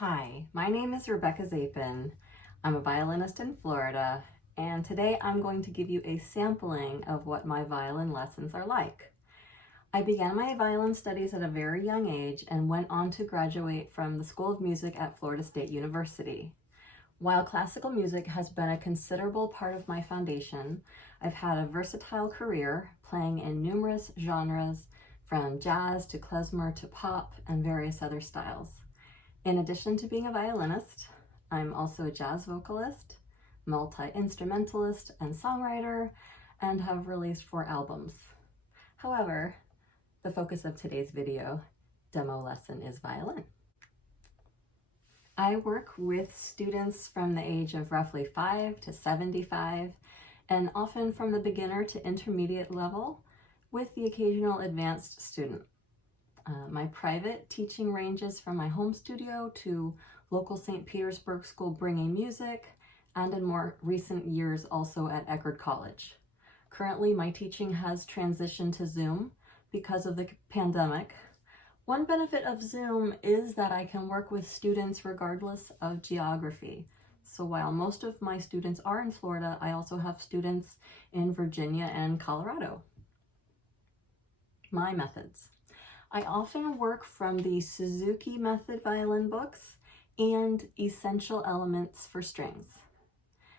Hi, my name is Rebecca Zapen. I'm a violinist in Florida, and today I'm going to give you a sampling of what my violin lessons are like. I began my violin studies at a very young age and went on to graduate from the School of Music at Florida State University. While classical music has been a considerable part of my foundation, I've had a versatile career playing in numerous genres, from jazz to klezmer to pop and various other styles. In addition to being a violinist, I'm also a jazz vocalist, multi-instrumentalist, and songwriter, and have released 4 albums. However, the focus of today's video demo lesson is violin. I work with students from the age of roughly 5 to 75, and often from the beginner to intermediate level, with the occasional advanced student. My private teaching ranges from my home studio to local St. Petersburg school bringing music, and in more recent years also at Eckerd College. Currently, my teaching has transitioned to Zoom because of the pandemic. One benefit of Zoom is that I can work with students regardless of geography. So while most of my students are in Florida, I also have students in Virginia and Colorado. My methods. I often work from the Suzuki method violin books and essential elements for strings.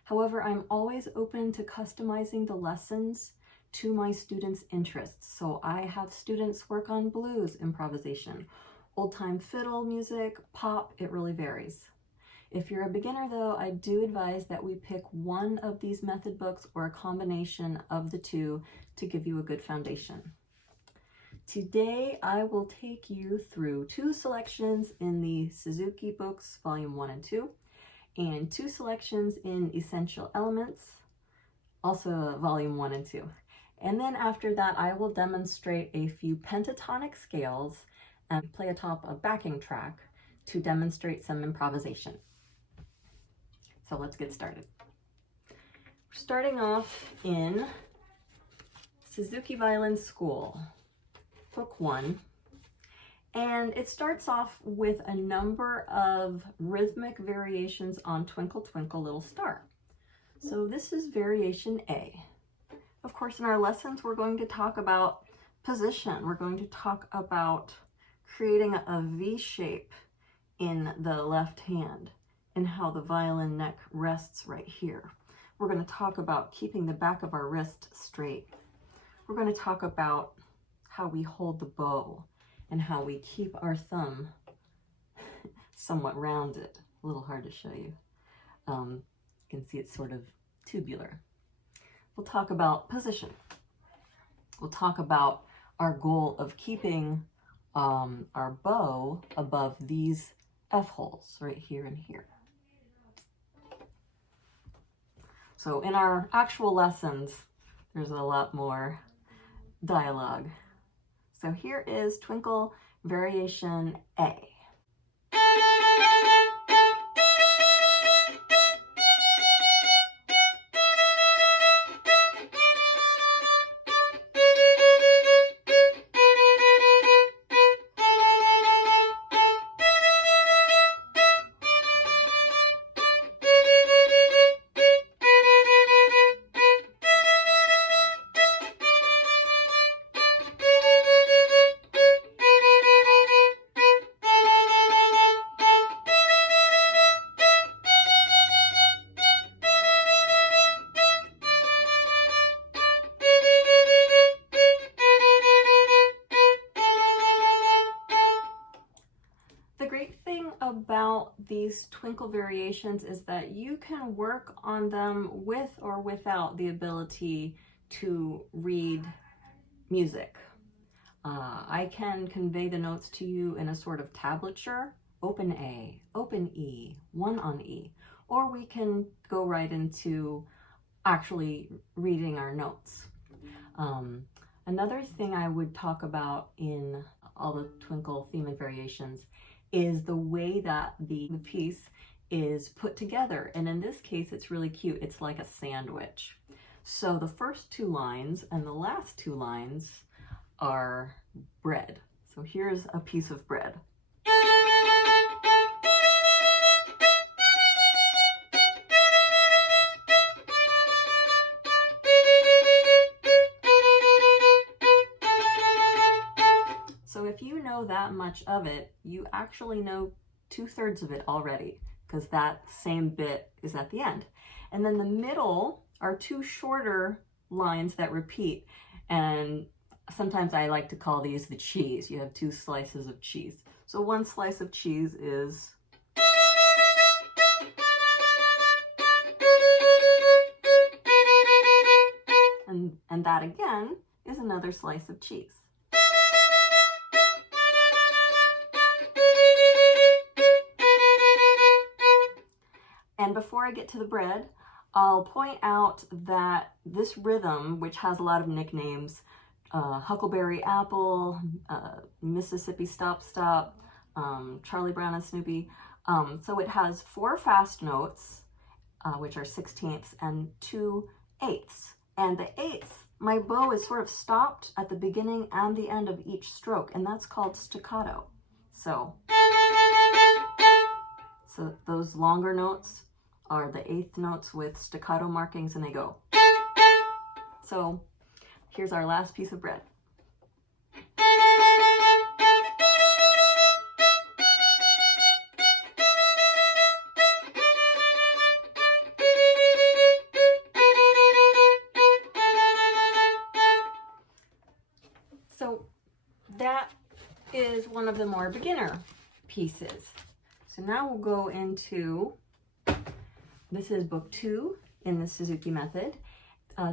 However, I'm always open to customizing the lessons to my students' interests. So I have students work on blues improvisation, old-time fiddle music, pop, it really varies. If you're a beginner though, I do advise that we pick one of these method books or a combination of the two to give you a good foundation. Today, I will take you through 2 selections in the Suzuki books, volume 1 and 2, and 2 selections in Essential Elements, also volume 1 and 2. And then after that, I will demonstrate a few pentatonic scales and play atop a backing track to demonstrate some improvisation. So let's get started. We're starting off in Suzuki Violin School. Book 1, and it starts off with a number of rhythmic variations on Twinkle Twinkle Little Star. So this is variation A. Of course, in our lessons, we're going to talk about position. We're going to talk about creating a V shape in the left hand and how the violin neck rests right here. We're going to talk about keeping the back of our wrist straight. We're going to talk about how we hold the bow and how we keep our thumb somewhat rounded. A little hard to show you. You can see it's sort of tubular. We'll talk about position. We'll talk about our goal of keeping our bow above these F holes right here and here. So in our actual lessons, there's a lot more dialogue. So here is Twinkle Variation A. The great thing about these twinkle variations is that you can work on them with or without the ability to read music. I can convey the notes to you in a sort of tablature, open A, open E, 1 on E, or we can go right into actually reading our notes. Another thing I would talk about in all the twinkle theme and variations is the way that the piece is put together. And in this case, it's really cute. It's like a sandwich. So the first 2 lines and the last 2 lines are bread. So here's a piece of bread. that much of it, you actually know 2/3 of it already, because that same bit is at the end. And then the middle are 2 shorter lines that repeat, and sometimes I like to call these the cheese. You have 2 slices of cheese. So one slice of cheese is, and that again is another slice of cheese. And before I get to the bread, I'll point out that this rhythm, which has a lot of nicknames, Huckleberry Apple, Mississippi Stop Stop, Charlie Brown and Snoopy, so it has 4 fast notes, which are 16ths, and 2 eighths. And the eighths, my bow is sort of stopped at the beginning and the end of each stroke, and that's called staccato. So those longer notes are the 8th notes with staccato markings, and they go. So here's our last piece of bread. So that is one of the more beginner pieces. So now we'll go into, this is book 2 in the Suzuki method.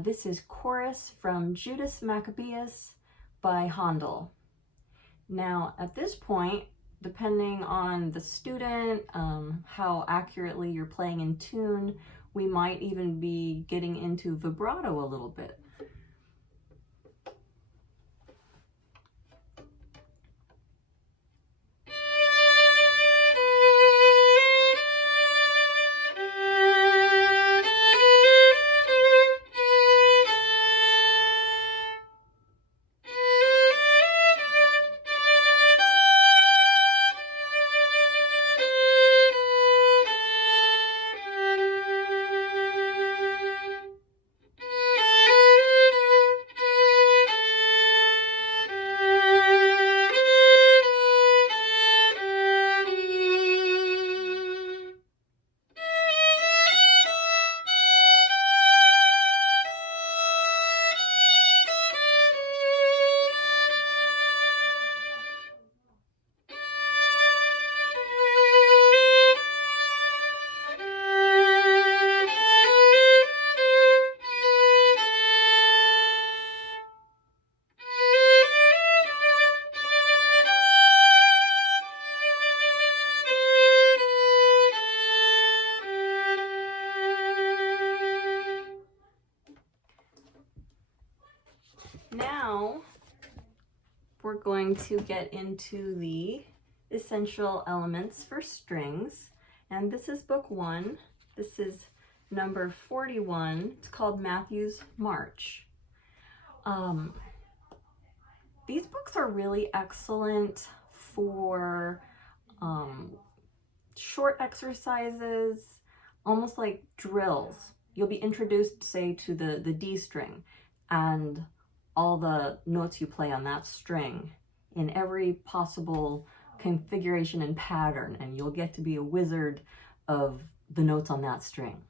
This is Chorus from Judas Maccabeus by Handel. Now at this point, depending on the student, how accurately you're playing in tune, we might even be getting into vibrato a little bit. Now we're going to get into the essential elements for strings, and this is book 1. This is number 41. It's called Matthew's March. These books are really excellent for short exercises, almost like drills. You'll be introduced, say, to the D string and all the notes you play on that string in every possible configuration and pattern, and you'll get to be a wizard of the notes on that string.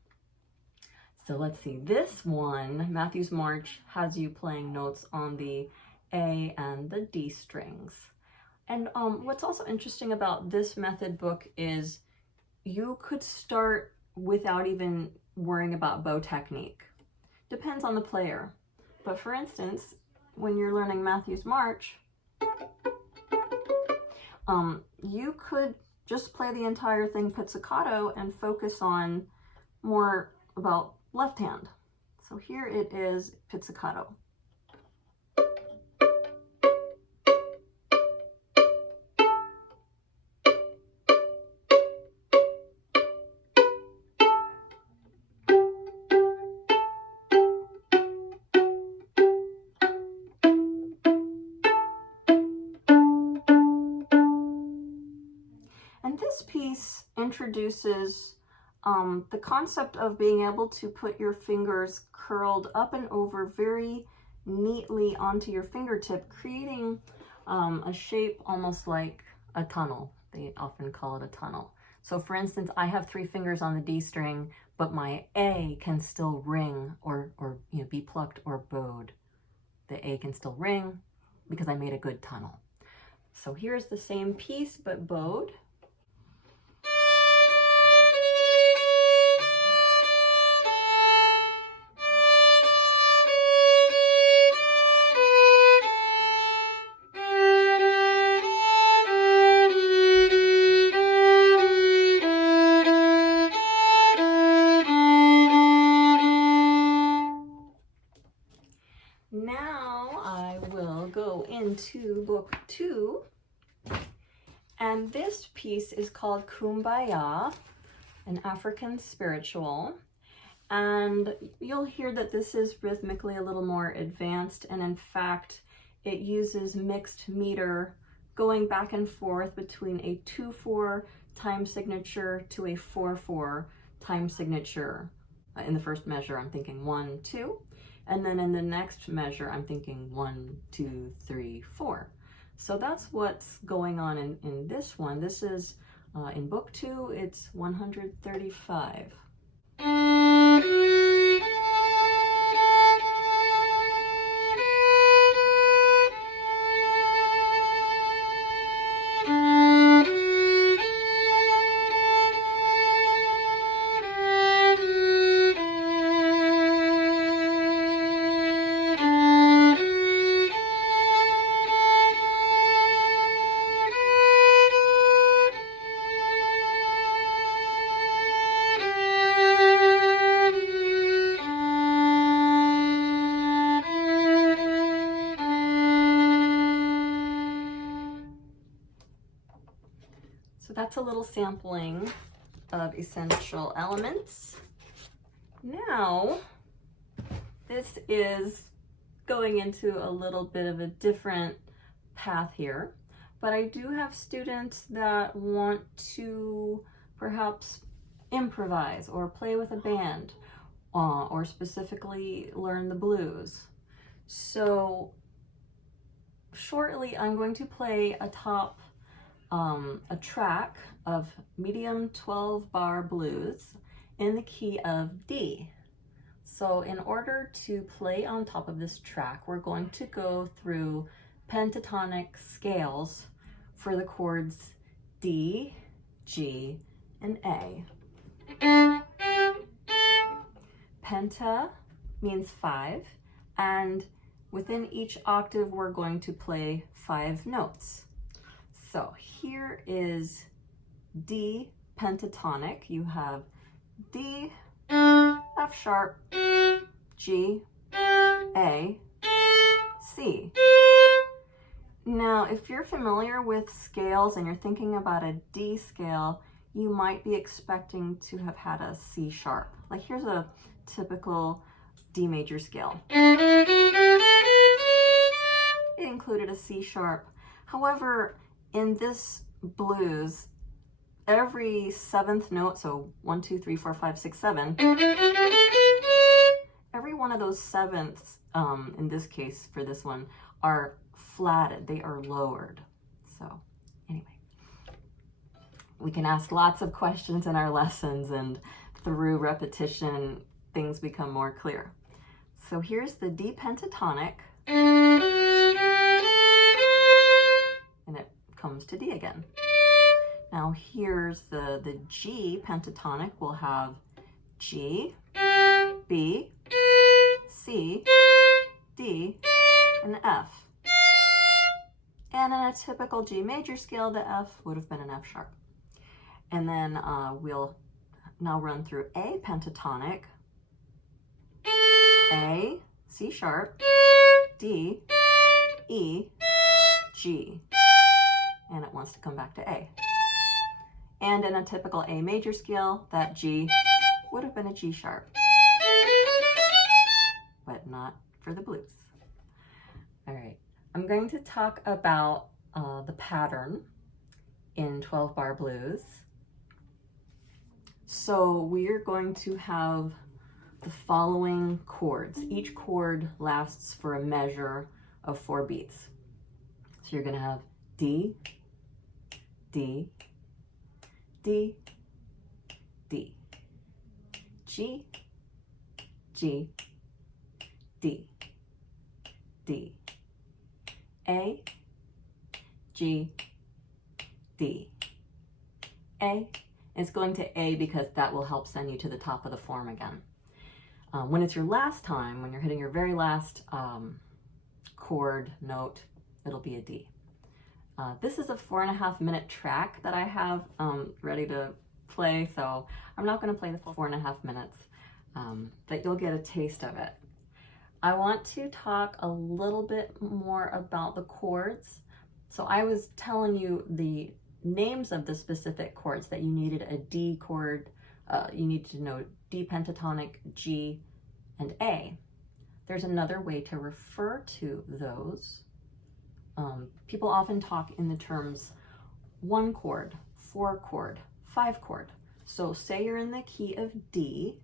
So let's see, this one, Matthew's March, has you playing notes on the A and the D strings. And what's also interesting about this method book is you could start without even worrying about bow technique. Depends on the player. But for instance, when you're learning Matthew's March, you could just play the entire thing pizzicato and focus on more about left hand. So here it is pizzicato. And this piece introduces the concept of being able to put your fingers curled up and over very neatly onto your fingertip, creating a shape almost like a tunnel. They often call it a tunnel. So for instance, I have 3 fingers on the D string, but my A can still ring or be plucked or bowed. The A can still ring because I made a good tunnel. So here's the same piece but bowed. Now I will go into book 2, and this piece is called Kumbaya, an African spiritual, and you'll hear that this is rhythmically a little more advanced, and in fact it uses mixed meter going back and forth between a 2/4 time signature to a 4/4 time signature. In the first measure I'm thinking 1, 2. And then in the next measure, I'm thinking 1, 2, 3, 4. So that's what's going on in this one. This is, in book 2, it's 135. So that's a little sampling of essential elements. Now, this is going into a little bit of a different path here, but I do have students that want to perhaps improvise or play with a band or specifically learn the blues. So shortly I'm going to play a track of medium 12-bar blues in the key of D. So in order to play on top of this track, we're going to go through pentatonic scales for the chords D, G, and A. Penta means 5, and within each octave we're going to play 5 notes. So here is D pentatonic. You have D, F sharp, G, A, C. Now, if you're familiar with scales and you're thinking about a D scale, you might be expecting to have had a C sharp. Like here's a typical D major scale. It included a C sharp. However, in this blues, every 7th note, so 1, 2, 3, 4, 5, 6, 7, every one of those 7ths, in this case for this one, are flatted, they are lowered. So anyway, we can ask lots of questions in our lessons, and through repetition, things become more clear. So here's the D pentatonic, and it comes to D again. Now here's the G pentatonic. We'll have G, B, C, D, and F. And in a typical G major scale, the F would have been an F sharp. And then we'll now run through A pentatonic, A, C sharp, D, E, G. And it wants to come back to A. And in a typical A major scale, that G would have been a G sharp, but not for the blues. All right, I'm going to talk about the pattern in 12-bar blues. So we're going to have the following chords. Each chord lasts for a measure of 4 beats. So you're gonna have D, D, D, D, G, G, D, D, A, G, D, A. It's going to A because that will help send you to the top of the form again. When it's your last time, when you're hitting your very last chord note, it'll be a D. This is a 4.5 minute track that I have ready to play, so I'm not going to play the full 4.5 minutes, but you'll get a taste of it. I want to talk a little bit more about the chords. So I was telling you the names of the specific chords that you needed a D chord, you need to know D pentatonic, G, and A. There's another way to refer to those. People often talk in the terms 1 chord, 4 chord, 5 chord. So say you're in the key of D,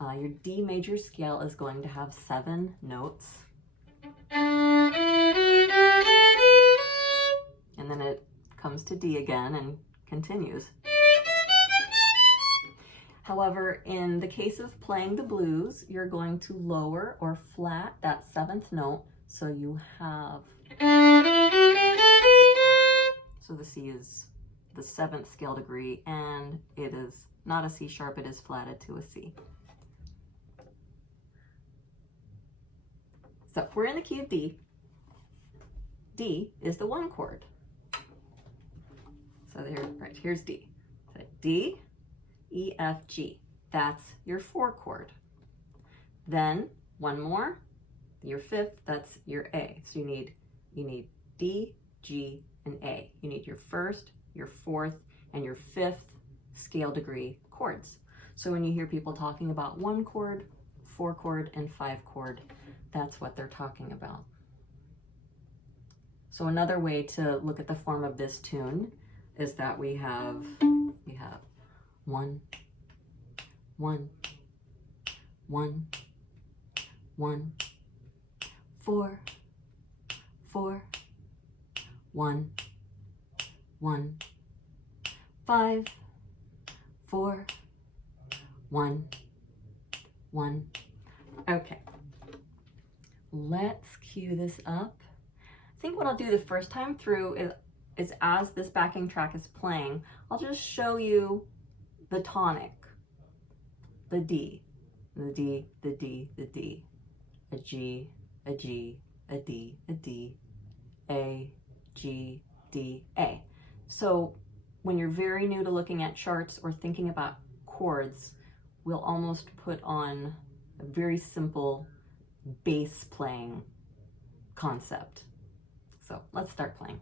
your D major scale is going to have 7 notes. And then it comes to D again and continues. However, in the case of playing the blues, you're going to lower or flat that 7th note. So you have, so the C is the 7th scale degree, and it is not a C sharp, it is flatted to a C. So we're in the key of D. D is the 1 chord. So there, right, here's D. So D, E, F, G. That's your 4 chord. Then one more, your 5th, that's your A. So you need D, G, and A. You need your 1st, your 4th, and your 5th scale degree chords. So when you hear people talking about 1 chord, 4 chord, and 5 chord, that's what they're talking about. So another way to look at the form of this tune is that we have 1, 1, 1, 1, 4, 4, 1, 1, 5, 4, 1, 1. Okay, let's cue this up. I think what I'll do the first time through is as this backing track is playing, I'll just show you the tonic, the D, the D, the D, the D, a G, a G, a D, a D, A, G, D, A. So when you're very new to looking at charts or thinking about chords, we'll almost put on a very simple bass playing concept. So let's start playing.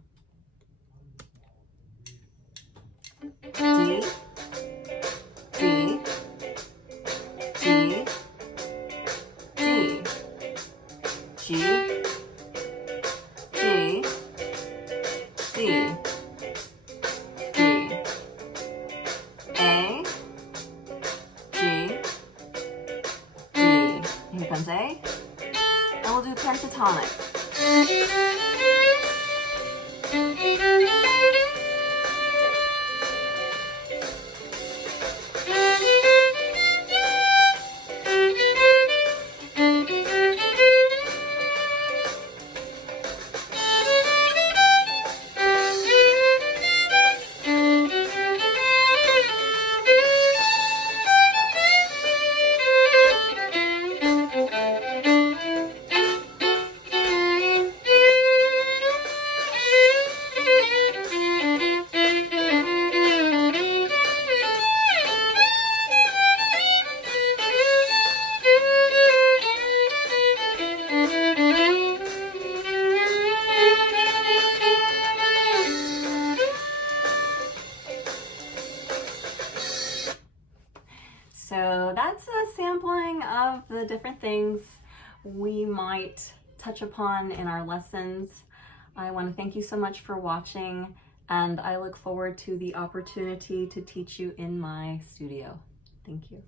D, D, D, D, G, G, D, D, A, G, D. Here comes A. And we'll do pentatonic. So that's a sampling of the different things we might touch upon in our lessons. I want to thank you so much for watching, and I look forward to the opportunity to teach you in my studio. Thank you.